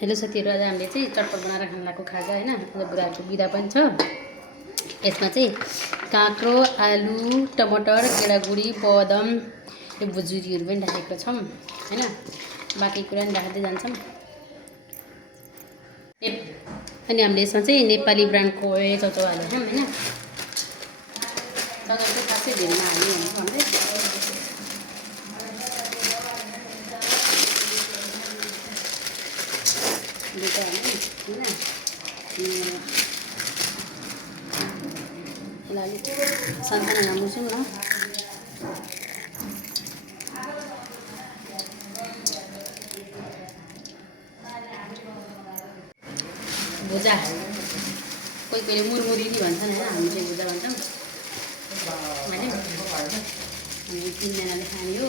Hello साथीहरु, आज हामीले चाहिँ चटपट बनाएर खान लागेको खाजा हैन। आज बुढाहरुको बिदा पनि छ। यसमा चाहिँ काँक्रो, आलु, टमाटर, गेडागुडी, बदम, यो भुजुरीहरु पनि राखेको छौं हैन। बाँकी कुरा नि राख्दै जान्छौं। अनि हामीले यसमा चाहिँ नेपाली ब्रान्डको चौचौ हालेको छौं हैन। चौचौ चाहिँ खासै धेरै नहाल्ने भन्दै दुईटा हैन यसलाई अलिक सानसानो राम्रोसँग न भुजा कोही कोहीले मुरमुरी नि भन्छन् हैन। हामी चाहिँ भुजा भन्छौँ हैन। हामी तीनजनाले खाने हो।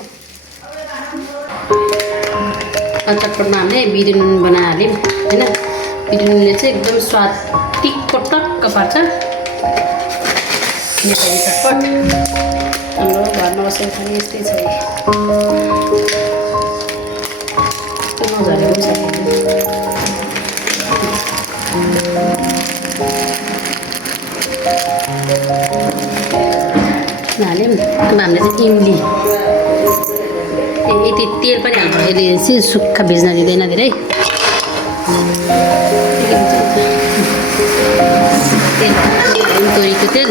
चटपटमा हामीले बिरुन बनाएर हाल्यौँ हैन। बिरुनले चाहिँ एकदम स्वाद टिक्क टक्क पार्छ। नेपाली चटपट हाम्रो घरमा बसेर खाने यस्तै छ। त्यो नझरेको पनि हाल्यौँ। अब हामीले चाहिँ इमली यति तेल पनि हाल्नु। यसले चाहिँ सुक्खा भिज्न दिँदैन धेरै। तेल तोरीको तेल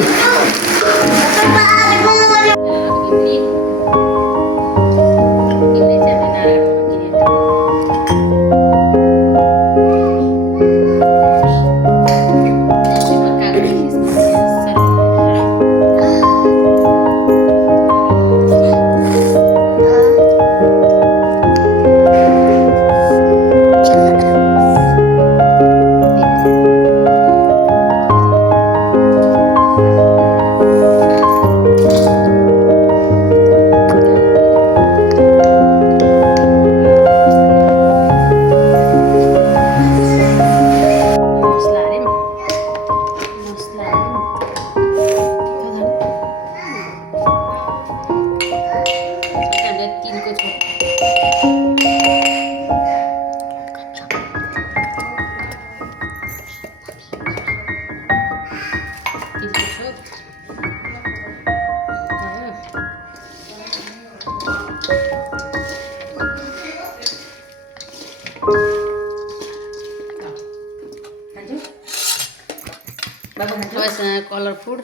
कलर फूड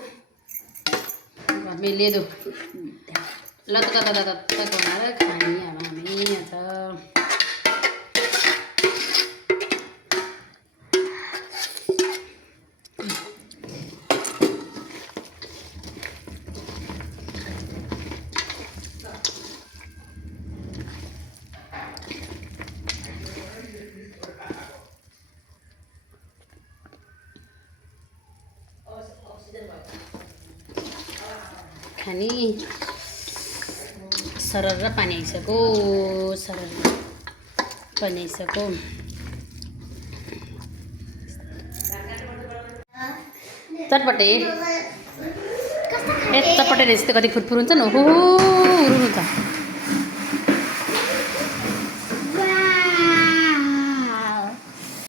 घरमै लेदो लतकत बनाएर खाने। अब हामी यहाँ छ खाने। सरर पानी आइसक्यो, सरर पानी आइसक्यो। चटपटे चटपटे रहेछ त। कति फुटफुट हुन्छ नि। ओहो उरुनु त।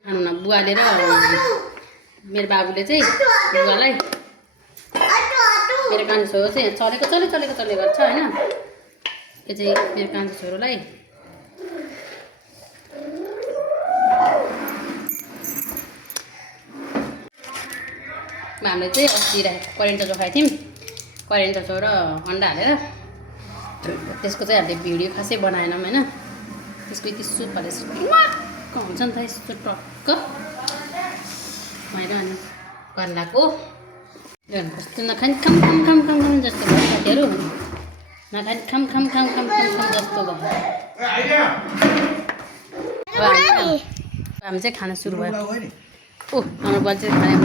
खानु न बुवाले र मेरो बाबुले चाहिँ बुवालाई मेरो कान्छो छोरो चाहिँ चलेको गर्छ हैन। यो चाहिँ मेरो कान्छो छोरोलाई हामीले चाहिँ अस्ति राखेको करेन्ट चौचौ खाएको थियौँ। करेन्ट चौचौ र अन्डा हालेर त्यसको चाहिँ हामीले भिडियो खासै बनाएनौँ हैन। त्यसको यति सुप हालेर हुन्छ नि त। यस्तो टक्क भएर अनि गर्लाको कस्तो नखाने खम जस्तो भयो साथीहरू। नखाने खम जस्तो भयो। हामी चाहिँ खाना सुरु भयो। हाम्रो बल चाहिँ खाने